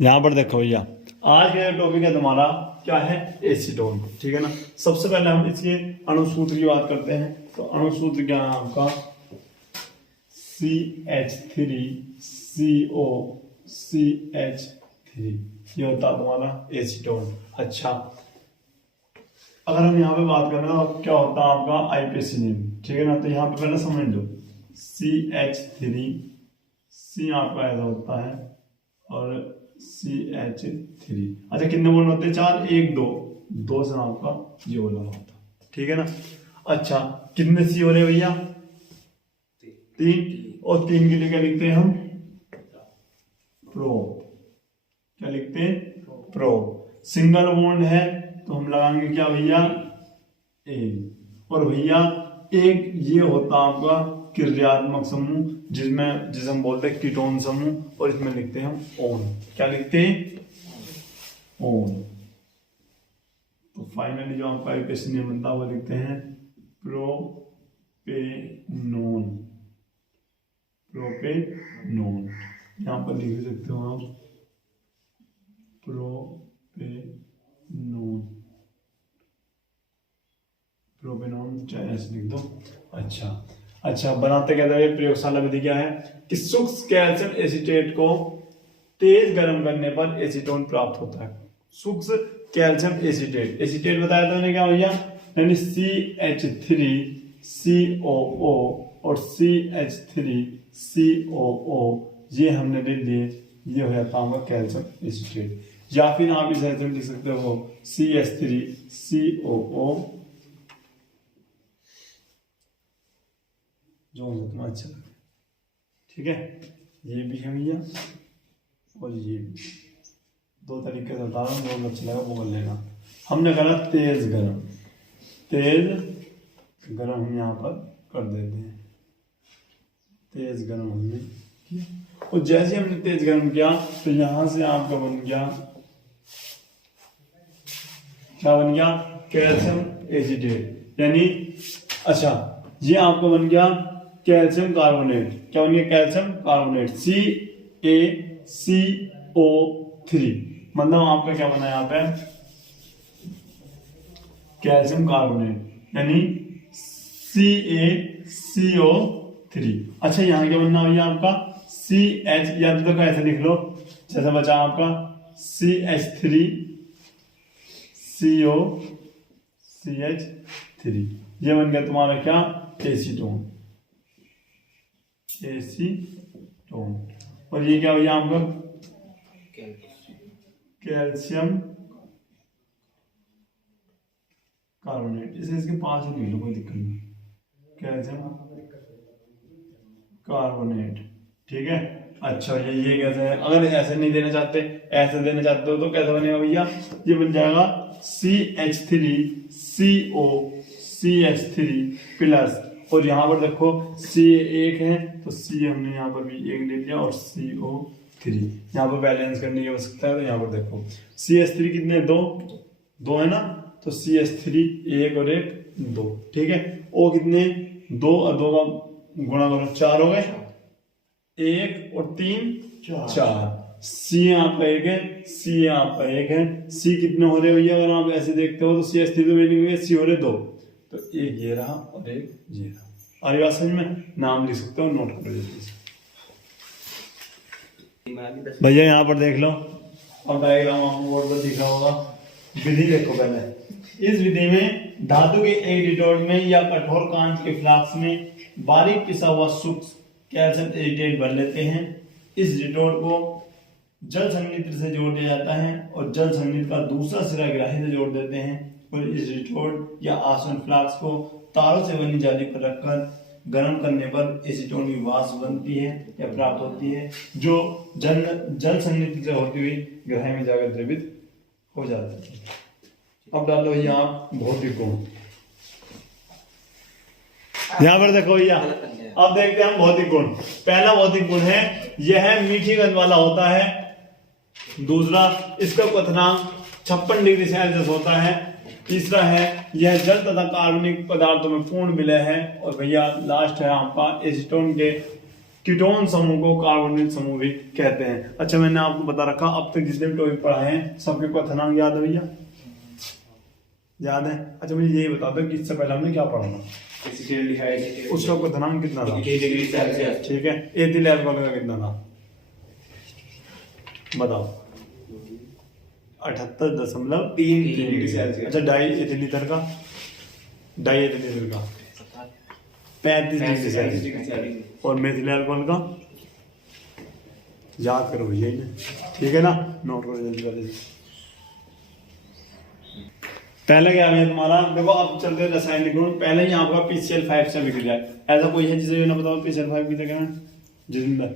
यहाँ पर देखो भैया, आज का टॉपिक है तुम्हारा क्या है, एसीटोन। ठीक है ना। सबसे पहले हम इसके अणुसूत्र की बात करते हैं। तो अणुसूत्र क्या है आपका, CH3CO CH3, ये होता है तुम्हारा एसीटोन। अच्छा, अगर हम यहाँ पे बात करें तो क्या होता है आपका आईपीएसिनिन। ठीक है ना। तो यहाँ पे पहले समझ लो, CH3, C आपका ऐसा होता है और CH3। अच्छा, कितने बोल होते हैं, 4, 1, 2 से आपका ये बोला होता। ठीक है ना। अच्छा, कितने C हो रहे भैया, 3, और 3 के लिए क्या लिखते हैं हम, प्रो। क्या लिखते हैं, प्रो। सिंगल बॉन्ड है तो हम लगाएंगे क्या भैया, ए। और भैया एक ये होता आपका क्रियात्मक समूह, जिसे हम बोलते हैं कीटोन समूह, और इसमें लिखते हैं हम ओन। क्या लिखते हैं, ओन। तो फाइनली जो आपका आईपीएसिनिन बनता है वो लिखते हैं प्रोपेनोन। प्रोपेनोन यहाँ पर लिख सकते हो आप, प्रोपेनोन। प्रोपेनोन चाहे ऐसे लिख दो। अच्छा, बनाते क्या था, प्रयोगशाला विधि क्या है कि शुष्क कैल्शियम एसीटेट को तेज गर्म करने पर एसीटोन प्राप्त होता है। शुष्क कैल्शियम एसीटेट बताया था मैंने क्या भैया, यानी CH3COO और CH3COO, ये हमने ले लिए, ये हो जाता है कैल्शियम एसीटेट। या फिर आप इस ऐसे लिख सकते हो CH3COO, जो तुम्हें अच्छा लगे। ठीक है, ये भी है भैया और ये भी, 2 तरीके से बता रहा हूँ, जो अच्छा लगा वो कर लेना। हमने करा तेज गरम हम यहाँ पर कर देते हैं, तेज गरम हमने किया। और जैसे हमने तेज गरम किया तो यहां से आपका बन गया, क्या बन गया, कैल्शियम एसीटेट। यानी अच्छा, ये आपका बन गया कैल्शियम कार्बोनेट। क्या बन गया, कैल्शियम कार्बोनेट, CaCO3। मतलब आपका क्या बना यहाँ पे, कैल्शियम कार्बोनेट, यानी CaCO3। अच्छा, यहाँ क्या बनना भैया आपका CH, या तो कैसे लिख लो, जैसे बचा आपका CH3COCH3, ये बन गया तुम्हारा क्या, एसीटोन। और ये क्या भैया आपका कैल्शियम कार्बोनेट। इसे इसके पास ही लिख लो, कोई दिक्कत नहीं, कैल्शियम कार्बोनेट। ठीक है। अच्छा, ये कैसे है, अगर ऐसे नहीं देना चाहते, ऐसे देना चाहते हो तो कैसे बनेगा भैया, ये बन जाएगा CH3COCH3 प्लस, और यहाँ पर देखो C 1 है तो C हमने यहाँ पर भी 1 ले लिया, और CO3 यहाँ पर बैलेंस करने की आवश्यकता है। तो यहाँ पर देखो CH3 कितने, 2 है ना, तो CH3 1 और 1 2। ठीक है। O कितने, 2 और 2 का गुणा करो, 4 हो गए, 1 और 3 4। C आपका 1 है, C आपका 1 है। C कितने हो रहे भैया, अगर आप ऐसे देखते हो तो CH3 तो मीनिंग है, C हो रहे 2, तो 1 ये रहा और 1 ये रहा। अरे बात समझ में, नाम लिख सकते हो, नोट करो जल्दी। भैया यहाँ पर देख लो, और डायग्राम आपको बोर्ड पर दिख रहा होगा। विधि देखो पहले, इस विधि में धातु के एक डिटोड में या कठोर कांच के फ्लास्क में बारीक पिसा हुआ शुष्क कैल्शियम एसीटेट भर लेते हैं। इस डिटोड को जल संयंत्र से जोड़ दिया जाता है और जल संयंत्र का दूसरा सिरा ग्राही से जोड़ देते हैं, और इस डिटोड या आसवन फ्लास्क को तारों से बनी जाली पर रखकर गर्म करने पर एसीटोन की वाष्प बनती है या प्राप्त होती है, जो जल संयंत्र से होती हुई ग्राही में जाकर द्रवित हो जाती है। अब डालो यहाँ भौतिक गुण, यहाँ पर देखो भैया, अब देखते हैं हम भौतिक गुण। पहला भौतिक गुण है, यह मीठी गंध वाला होता है। दूसरा, इसका क्वथनांक 56 डिग्री सेल्सियस होता है। तीसरा है, यह जल तथा कार्बनिक पदार्थों में पूर्ण विलय है। और भैया लास्ट है आपका एसीटोन कीटोन समूह को कार्बोनिल समूह भी कहते हैं। अच्छा, मैंने आपको बता रखा, अब तक जितने भी टॉपिक पढ़ाए हैं सबके क्वथनांक याद है भैया? याद है? अच्छा, मुझे यही बता दो कि इससे पहले हमने क्या पढ़ा था? उसका क्वथनांक कितना था? ठीक है, एथिल अल्कोहल का कितना था बताओ? 78.3। अच्छा, डाई एथिल ईथर का 35 डिग्री सेल्सियस। और मेथिल अल्कोहल का याद करो भैया, ठीक है ना? नोट करो जल्दी जल्दी। पहले क्या है तुम्हारा, देखो अब चलते हैं रासायनिक गुण। पहले ही आपका PCl5 से लिख जाए। ऐसा कोई है जिसे ना बताओ PCl5 की जगह में? जिंदा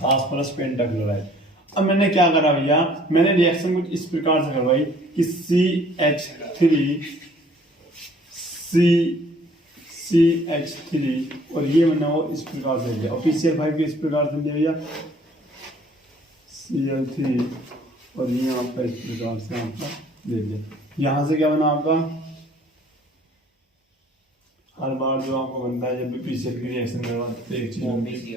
फास्फोरस पेंटाक्लोराइड। अब मैंने क्या करा भैया, मैंने रिएक्शन कुछ इस प्रकार से करवाई कि CH3 और ये मैंने वो इस प्रकार से लिया, और PCl5 इस प्रकार से लिया भैया Cl3, और ये आपका इस प्रकार से आपका ले लिया। यहाँ से क्या बना आपका, हर बार जो आपको बनता है जब भी PCl की रिएक्शन करवाते एक चीज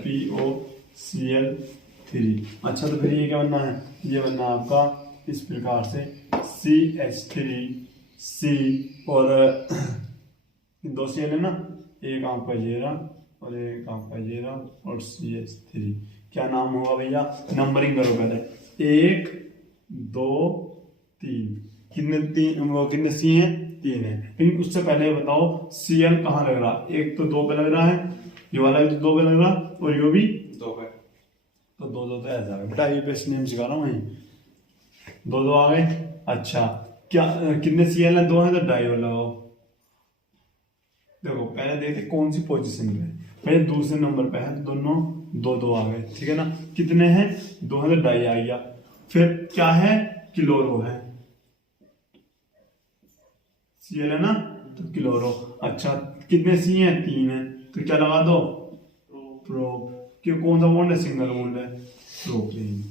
POCl3। अच्छा, तो फिर ये क्या बनना है? ये बनना है आपका इस प्रकार से CH3C, और दो Cl है ना, एक आपका जेरा और एक आपका जेरा और CH3। क्या नाम होगा भैया? नंबरिंग करो पहले, 1 2 3। कितने सी हैं? 3 है। लेकिन उससे पहले बताओ Cl कहाँ लग रहा? एक तो 2 पे लग रहा है, ये वाला भी 2 पे लग रहा, और ये भी 2 पे, तो 2 2 तो ऐसा है बेटा, ये बेस्ट नेम सिखा रहा हूँ वहीं, 2 2 आ गए। अच्छा, क्या कितने Cl है? 2 है, तो डाई लगाओ। देखो पहले देखते कौन सी पोजीशन पे है, पहले दूसरे नंबर पे है, तो दोनों 2 2 आ गए, ठीक है ना? कितने हैं? 2 है, तो डाई आ गया। फिर क्या है? क्लोरो है, Cl है ना, तो क्लोरो। अच्छा, कितने सी हैं? 3 है, तो क्या लगा दो? प्रो। क्यों, कौन सा बॉन्ड है? सिंगल बॉन्ड है, प्रोपेन।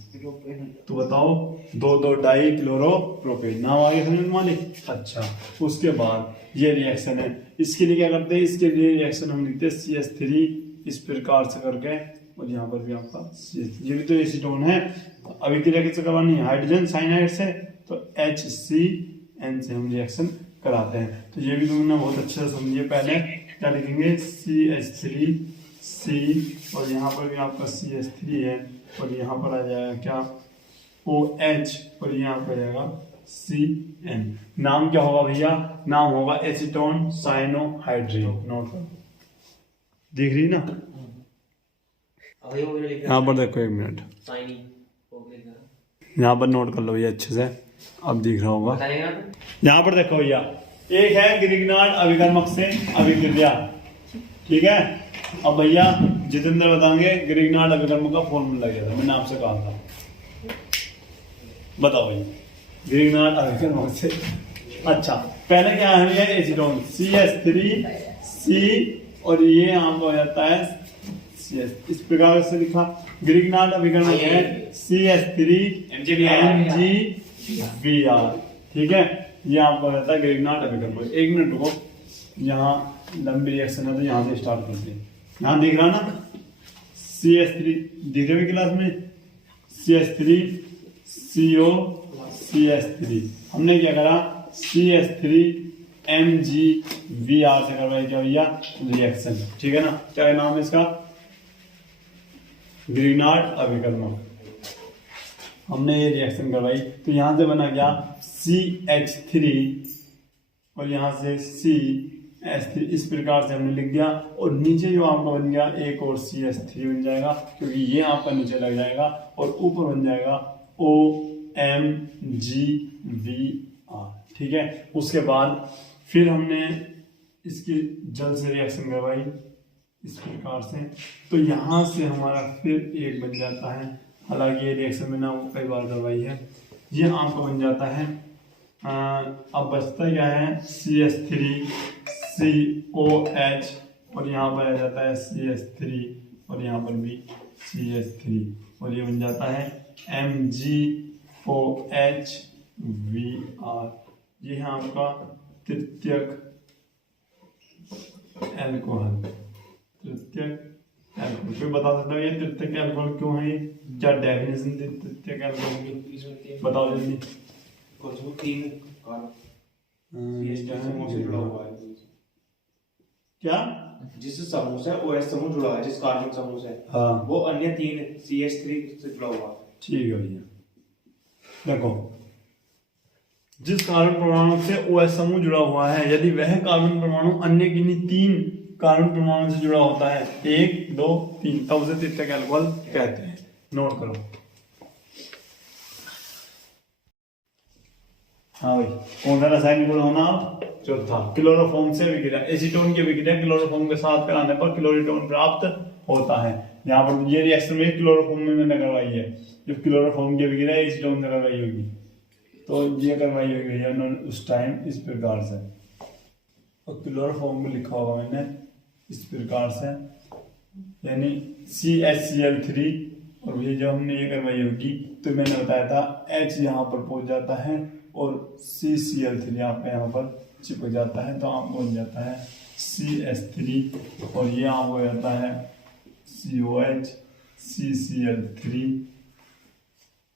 तो बताओ 2 2 डाई क्लोरो प्रोपेन। नाम आगे समझ में मालिक? अच्छा, उसके बाद ये रिएक्शन है, इसके लिए क्या करते हैं? इसके लिए रिएक्शन हम लिखते हैं CH3 इस प्रकार से करके, और यहाँ पर भी आपका ये भी तो एसीटोन है। अभी क्रिया किससे करवानी है? हाइड्रोजन साइनाइड से, तो HCN से हम रिएक्शन कराते हैं। तो ये भी तुमने बहुत अच्छे से समझिए। पहले क्या लिखेंगे? CH3C, और यहाँ पर भी आपका CH3 है, और यहाँ पर आ जाएगा क्या? OH, और यहाँ पर आ जाएगा CN। नाम क्या होगा भैया? नाम होगा एसीटोन साइनोहाइड्रेट। नोट करो, दिख रही ना? यहाँ पर देखो, 1 मिनट, यहाँ पर नोट कर लो भैया अच्छे से, अब दिख रहा होगा। यहाँ पर देखो भैया, एक है ग्रिग्नार्ड अभिकर्मक से अभिक्रिया, ठीक है? अब भैया जितेंद्र बताएंगे ग्रिग्नार्ड अभिकर्मक का फॉर्मूला क्या था, मैंने आपसे कहा था, बताओ भैया ग्रिग्नार्ड अभिकर्मक से। अच्छा, पहले क्या है भैया? एसीटोन CH3C, और ये आपका हो जाता है CS, इस प्रकार से लिखा। ग्रिग्नार्ड अभिकर्मक है CH3MgBr, ठीक है? ये आपका रहता है ग्रिग्नार्ड अभिकर्मक। 1 मिनट रुको, यहाँ लंबी रिएक्शन है तो यहाँ से स्टार्ट करते हैं। यहाँ दिख रहा ना CH3, दिख रहे क्लास में? CH3CO CH3, हमने क्या करा? CH3MgBr से करवाई क्या भैया? रिएक्शन, ठीक है ना? क्या नाम है इसका? ग्रिग्नार्ड अभिकर्मक। हमने ये रिएक्शन करवाई, तो यहाँ से बना क्या? CH3, और यहाँ से CH3, इस प्रकार से हमने लिख दिया। और नीचे जो आपका बन गया एक और CH3 बन जाएगा, क्योंकि ये आपका नीचे लग जाएगा, और ऊपर बन जाएगा OMgBr, ठीक है? उसके बाद फिर हमने इसकी जल से रिएक्शन करवाई इस प्रकार से, तो यहाँ से हमारा फिर एक बन जाता है। हालांकि ये रिएक्शन मैंने आपको कई बार करवाई है। ये आपका बन जाता है, अब बचता क्या है? CH3COH, और यहाँ पर आ जाता है CH3, और यहाँ पर भी CH3, और ये बन जाता है MgOHBr। ये है आपका तृतीयक एल्कोहल, तृतीयक एल्कोहल। कोई बता सकता है ये तृतीयक एल्कोहल क्यों है? ये क्या डेफिनेशन थी तृतीयक एल्कोहल की? बताओ जल्दी। क्या जिस समूह से OH समूह जुड़ा है, जिस कार्बन समूह से, हाँ वो अन्य 3 CH3 से जुड़ा हुआ है। ठीक है भैया, देखो जिस कार्बन परमाणु से OH समूह जुड़ा हुआ है, यदि वह कार्बन परमाणु अन्य किन्हीं 3 कार्बन परमाणु से जुड़ा होता है, 1 2 3, तब उसे तृतीयक अल्कोहल कहते हैं। नोट करो। हाँ भाई, कौन सा रासायनिक गुण होना? चौथा, क्लोरोफॉर्म से विक्रिया, एसीटोन की विक्रिया क्लोरोफॉर्म के साथ कराने पर क्लोरीटोन प्राप्त होता है। यहाँ पर ये रिएक्शन में क्लोरोफॉर्म में मैंने करवाई है, जब क्लोरोफॉर्म की विक्रिया एसीटोन से करवाई होगी, तो ये करवाई होगी भैया उन्होंने उस टाइम इस प्रकार से, और क्लोरोफॉर्म में लिखा होगा मैंने इस प्रकार से, यानी CHCl3, और भैया जब हमने ये करवाई होगी तो मैंने बताया था H यहाँ पर पहुंच जाता है और CCl3 यहाँ पर चिपक जाता है, तो आम बन जाता है CH3, और ये आम हो जाता है COH CCl3,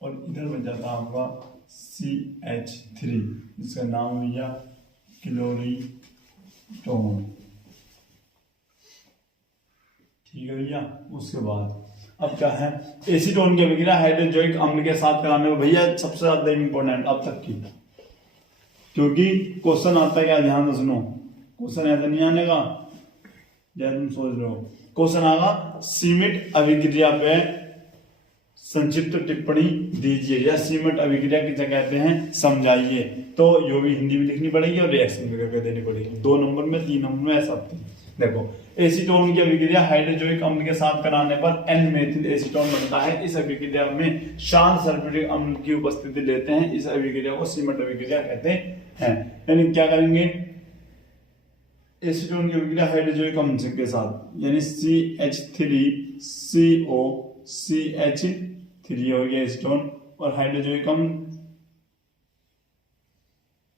और इधर बन जाता है आपका CH3, जिसका नाम भैया क्लोरीटोन। ठीक है भैया, उसके बाद अब क्या है, एसीटोन की अभिक्रिया हाइड्रोजोइक अम्ल के साथ कराने में भैया सबसे ज्यादा इंपॉर्टेंट अब तक की, क्योंकि क्वेश्चन आता है क्या, ध्यान से सुनो, क्वेश्चन ऐसा नहीं आने का जैसे तुम सोच रहे हो। क्वेश्चन आएगा सीमित अभिक्रिया पे संक्षिप्त टिप्पणी दीजिए, या सीमित अभिक्रिया किसे कहते हैं समझाइए। तो यो भी हिंदी भी लिखनी पड़ेगी और रिएक्शन भी करके देनी पड़ेगी, 2 नंबर में 3 नंबर में ऐसा। देखो, एसीटोन की अभिक्रिया हाइड्रोजोइक अम्ल के साथ कराने पर N-मेथिल एसीटोन बनता है। इस अभिक्रिया में शांत सल्फ्यूरिक अम्ल की उपस्थिति लेते हैं, इस अभिक्रिया को सीमित अभिक्रिया कहते हैं। यानी क्या करेंगे, एसीटोन की अभिक्रिया हाइड्रोजोइक अम्ल के साथ, यानी CH3CO CH3 हो गया एसीटोन, और हाइड्रोजोइक अम्ल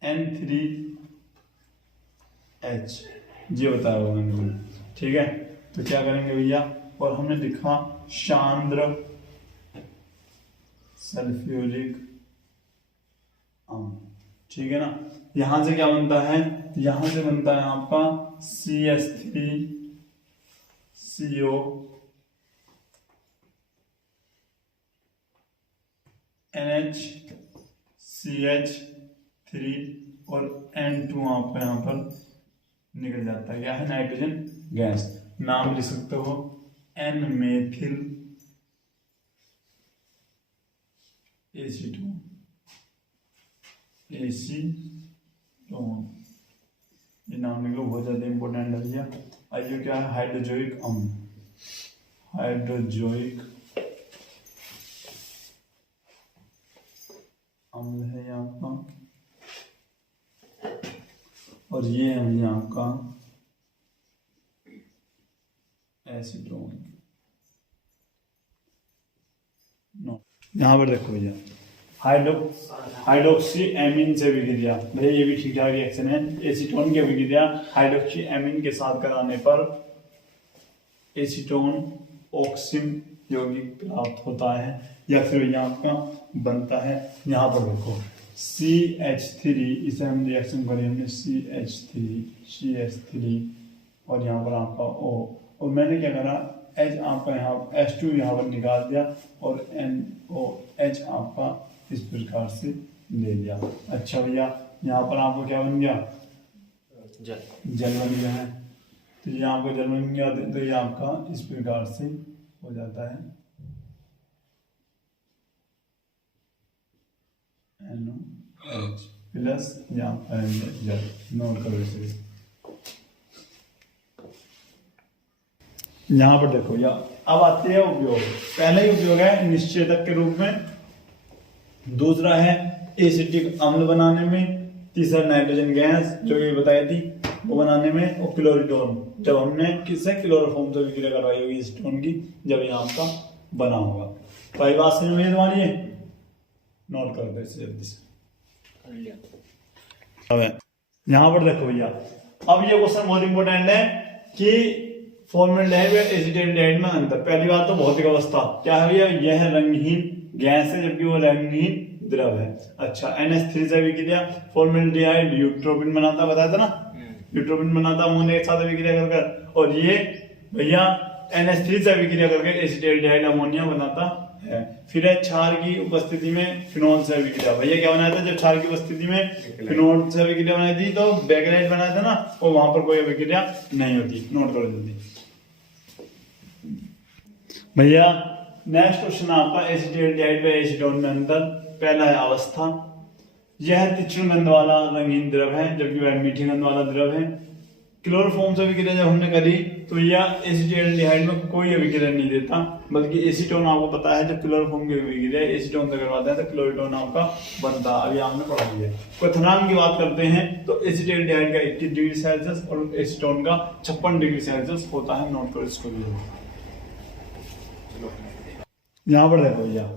N3H, ये बताया हुआ मैंने। ठीक है, तो क्या करेंगे भैया, और हमने लिखा सांद्र सल्फ्यूरिक अम्ल, ठीक है ना। यहां से क्या बनता है, यहां से बनता है आपका CH3CO NHCH3 और N2 आपका यहाँ पर निकल जाता है, क्या है, नाइट्रोजन गैस। नाम लिख सकते हो N-मेथिल एसीटोन, ये नाम लिख लो, बहुत ज्यादा इंपॉर्टेंट है भैया। आइए क्या है, हाइड्रोजोइक अम्ल, हाइड्रोजोइक अम्ल है यहाँ का, और ये है भैया आपका एसीटोन। यहाँ पर देखो भैया, हाइड्रोक्सी एमीन से विक्रिया, भैया ये भी ठीक ठाक रिएक्शन है। एसीटोन की विक्रिया हाइड्रोक्सी एमीन के साथ कराने पर एसीटोन ऑक्सिम यौगिक प्राप्त होता है, या फिर यहाँ आपका बनता है। यहाँ पर देखो CH3, इसे हम रिएक्शन करें, हमने CH3 और यहाँ पर आपका O, और मैंने क्या करा, H आपका यहाँ H2 यहाँ पर निकाल दिया, और NOH आपका इस प्रकार से ले लिया। अच्छा भैया, यहाँ पर आपको क्या बन गया, जल बन गया है। तो ये आपको जल बन गया, तो ये आपका इस प्रकार से हो जाता है NOH प्लस यहाँ पर जल। नोट करो इसे। यहाँ पर देखो या, अब आते हैं उपयोग। पहला ही उपयोग है निश्चेतक के रूप में, दूसरा है एसिटिक अम्ल बनाने में, तीसरा नाइट्रोजन गैस जो ये बताई थी वो बनाने में, और क्लोरीटोन जब हमने किससे, क्लोरोफॉर्म से विक्रिया करवाई होगी एसीटोन की, जब ये आपका बना होगा। तो ये बात समझ में तुम्हारी है, नोट कर दो इसे जल्दी से। अब यहाँ पर देखो भैया, अब ये क्वेश्चन बहुत इंपॉर्टेंट है। कि फॉर्मल्डिहाइड व एसिटाल्डिहाइड में अंतर। पहली बात तो भौतिक अवस्था क्या है भैया, यह रंगहीन गैस है जबकि वो रंगहीन द्रव है। अच्छा, NH3 से अभिक्रिया फॉर्मल्डिहाइड यूट्रोपिन बनाता, बताया था ना, यूट्रोपिन बनाता अमोनिया के साथ अभिक्रिया कर, और ये भैया NH3 से अभिक्रिया करके एसिटाल्डिहाइड अमोनिया बनाता है। फिर है क्षार की उपस्थिति में फिनोल से अभिक्रिया। भैया क्या बनाया था, जब क्षार की उपस्थिति में फिनोल से अभिक्रिया बनाई थी तो बेकलाइट बनाया था ना, और वहां पर कोई अभिक्रिया नहीं होती। नोट करो जल्दी भैया। नेक्स्ट क्वेश्चन आपका एसिटाल्डिहाइड व एसीटोन में अंतर। पहला है अवस्था, यह तीक्ष्ण गंध वाला रंगीन द्रव है जबकि वह मीठी गंध वाला द्रव है। क्लोरोफॉर्म से अभिक्रिया जब हमने करी तो यह एसिटाल्डिहाइड में कोई अभिक्रिया नहीं देता, बल्कि एसीटोन आपको पता है जब क्लोरोफॉर्म की अभिक्रिया एसीटोन से करवाते हैं तो क्लोरीटोन आपका बनता, अभी आपने पढ़ा दिया। क्वथनांक की बात करते हैं तो एसिटाल्डिहाइड का 21 डिग्री सेल्सियस और एसीटोन का 56 डिग्री सेल्सियस होता है। नोट करो इसको भी। यहाँ पर देखो भैया,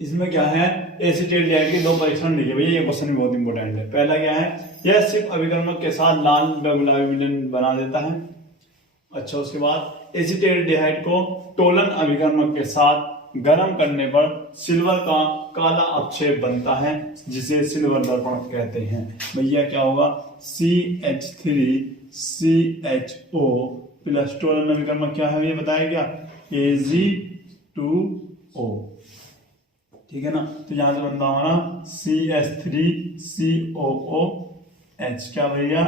इसमें क्या है, एसिटाल्डिहाइड के दो परीक्षण लिखे भैया, ये क्वेश्चन भी बहुत इंपॉर्टेंट है। पहला क्या है, यह सिर्फ अभिकर्मक के साथ लाल गुलाबी विलयन बना देता है। अच्छा, उसके बाद एसिटाल्डिहाइड को टोलन अभिकर्मक के साथ गर्म करने पर सिल्वर का काला अवक्षेप बनता है जिसे सिल्वर दर्पण कहते हैं। भैया क्या होगा, CH3CHO प्लस टोलन अभिकर्मक क्या है ये बताया क्या, Ag2O, ठीक है ना। तो यहां से बनता हमारा CH3COOH, क्या भैया,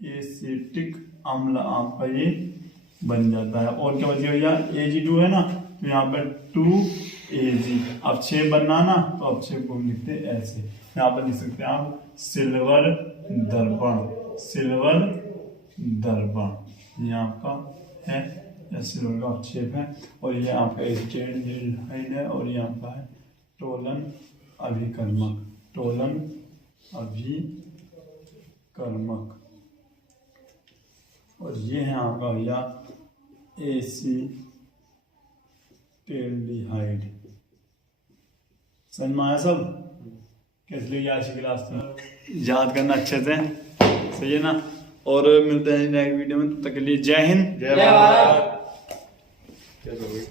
एसिटिक अम्ल आपका ये बन जाता है। और क्या बचेगा भैया, Ag2 है ना, तो यहाँ पर 2Ag, अवक्षेप बनना ना, तो अवक्षेप को हम लिखते हैं ऐसे, यहाँ पर लिख सकते हैं आप सिल्वर दर्पण, ये आपका है सिल्वर का अवक्षेप है। और ये आपका एसिटाल्डिहाइड है और ये आपका है टोलन अभिकर्मक, और ये है आपका भैया एसिटाल्डिहाइड। समझ में आया सब, कैसे लगी आज की क्लास में, याद करना अच्छे से, सही है ना। और मिलते हैं नेक्स्ट वीडियो में, तब तक के लिए जय हिंद, जय भारत।